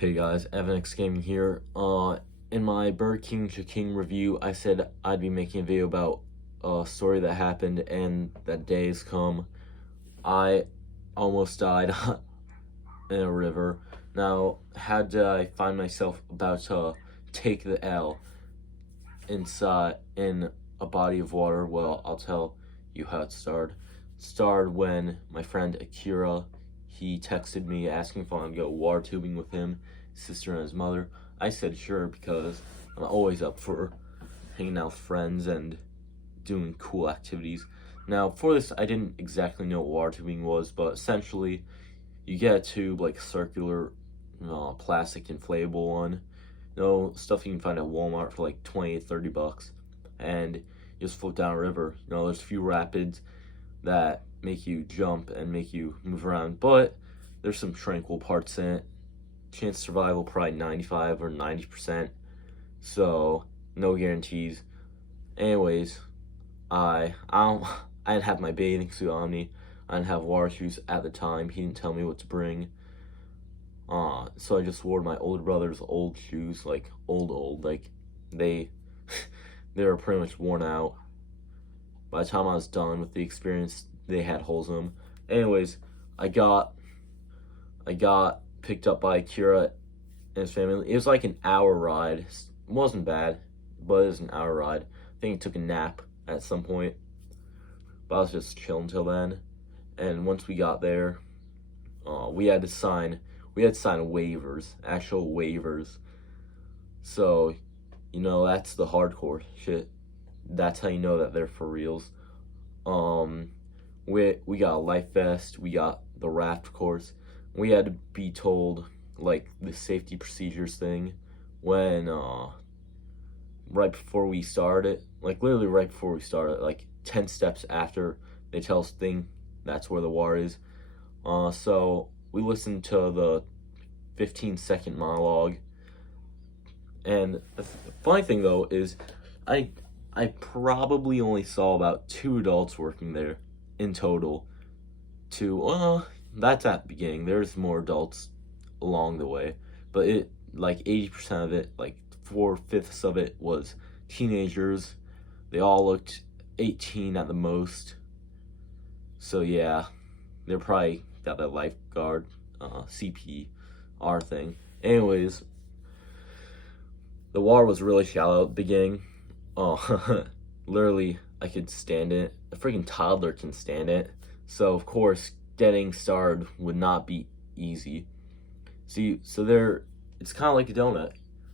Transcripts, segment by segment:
Hey guys, Evan X Gaming here. In my Burger King to King review, I said I'd be making a video about a story that happened, and that day has come. I almost died in a river. Now, how did I find myself about to take the L inside in a body of water? Well, I'll tell you how it started. It started when my friend Akira, he texted me asking if I want to go water tubing with him, his sister, and his mother. I said sure because I'm always up for hanging out with friends and doing cool activities. Now, for this, I didn't exactly know what water tubing was, but essentially, you get a tube, like a circular, plastic inflatable one. Stuff you can find at Walmart for like 20 to 30 bucks. And you just float down a river. There's a few rapids that make you jump and make you move around, but there's some tranquil parts in it. Chance of survival probably 95 or 90%, so no guarantees. Anyways, I didn't have my bathing suit on me. I didn't have water shoes at the time. He didn't tell me what to bring. So I just wore my older brother's old shoes, like old, like they they were pretty much worn out. By the time I was done with the experience, they had holes in them. Anyways, I got picked up by Akira and his family. It was like an hour ride. It wasn't bad, but it was an hour ride. I think he took a nap at some point, but I was just chilling till then. And once we got there, we had to sign waivers, actual waivers. So, that's the hardcore shit. That's how you know that they're for reals. We got a life vest. We got the raft course. We had to be told like the safety procedures thing when right before we started, like literally right before we started, like 10 steps after they tell us that's where the water is. So we listened to the 15-second monologue, and the funny thing though is I probably only saw about 2 adults working there in total. That's at the beginning. There's more adults along the way, but it, like 80% of it, like 4/5 of it was teenagers. They all looked 18 at the most. So yeah, they're probably got that lifeguard CPR thing. Anyways, the water was really shallow at the beginning. Literally, I could stand it. A freaking toddler can stand it. So of course, getting started would not be easy. See, so it's kind of like a donut,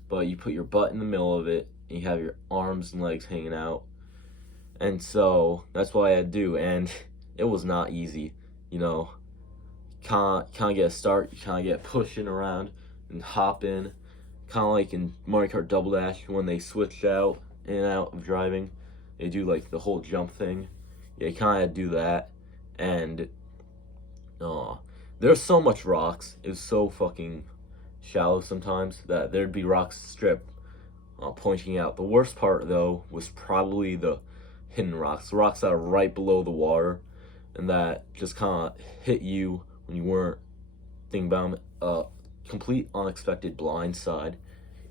but you put your butt in the middle of it, and you have your arms and legs hanging out. And so that's what I had to do, and it was not easy. Can't get a start. You kind of get pushing around and hopping, kind of like in Mario Kart Double Dash when they switched out in and out of driving. They do like the whole jump thing. Yeah, you kind of do that, and there's so much rocks. It was so fucking shallow sometimes that there'd be rocks strip pointing out. The worst part though was probably the hidden rocks, the rocks that are right below the water, and that just kind of hit you when you weren't thinking about them. Complete unexpected blind side.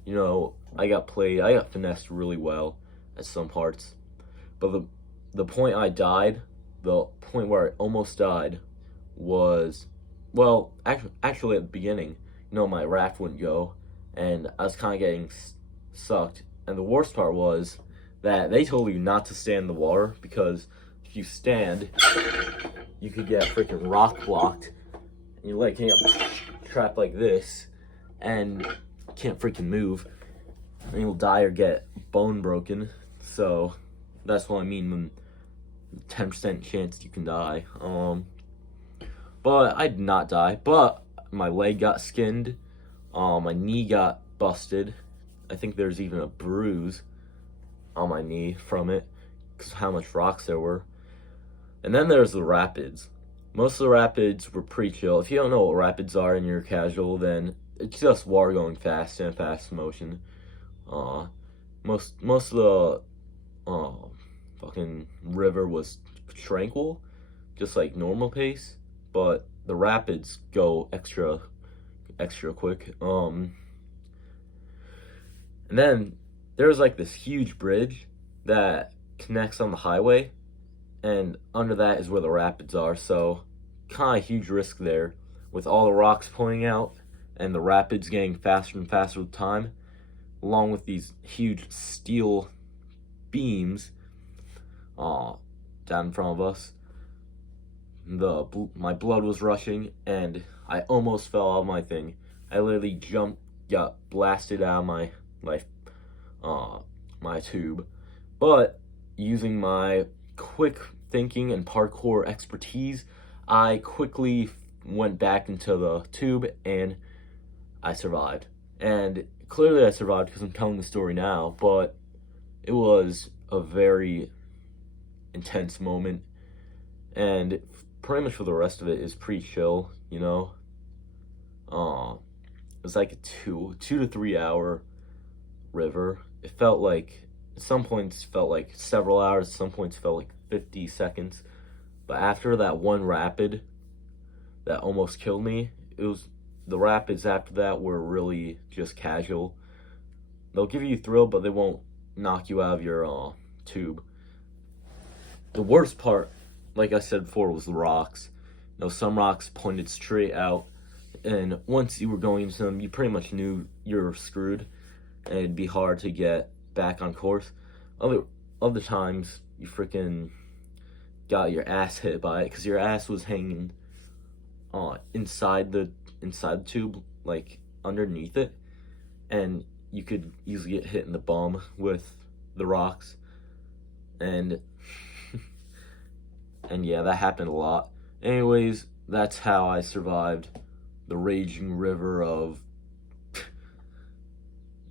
I got finessed really well at some parts, but the point I died, the point where I almost died, was, well, actually at the beginning, my raft wouldn't go, and I was kind of getting sucked. And the worst part was that they told you not to stand in the water, because if you stand, you could get freaking rock blocked, and your leg can get trapped like this, and can't freaking move, and you'll die or get bone broken. So that's what I mean when 10% chance you can die. But I did not die, but my leg got skinned, my knee got busted. I think there's even a bruise on my knee from it, because of how much rocks there were. And then there's the rapids. Most of the rapids were pretty chill. If you don't know what rapids are and you're casual, then it's just water going fast in a fast motion. Most of the fucking river was tranquil, just like normal pace, but the rapids go extra extra quick. And then there's like this huge bridge that connects on the highway, and under that is where the rapids are. So kind of huge risk there with all the rocks pulling out and the rapids getting faster and faster with time, along with these huge steel beams down in front of us. My blood was rushing, and I almost fell out of my thing. I literally jumped, got blasted out of my my tube. But using my quick thinking and parkour expertise, I quickly went back into the tube and I survived. And clearly I survived because I'm telling the story now, but it was a very intense moment, and pretty much for the rest of it is pretty chill, you know. It was like a 2 to 3 hour river. It felt like, at some points felt like several hours, at some points felt like 50 seconds. But after that one rapid that almost killed me, the rapids after that were really just casual. They'll give you a thrill, but they won't knock you out of your tube. The worst part, like I said before, was the rocks. Some rocks pointed straight out, and once you were going into them, you pretty much knew you were screwed, and it'd be hard to get back on course. Other times, you freaking got your ass hit by it, because your ass was hanging inside the tube, like underneath it, and you could easily get hit in the bum with the rocks, and yeah, that happened a lot. Anyways, that's how I survived the raging river of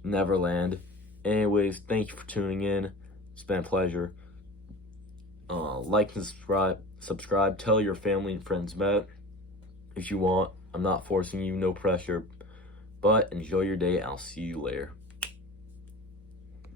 Neverland. Anyways, thank you for tuning in. It's been a pleasure. Like and subscribe. Tell your family and friends about it if you want. I'm not forcing you, no pressure. But enjoy your day. I'll see you later.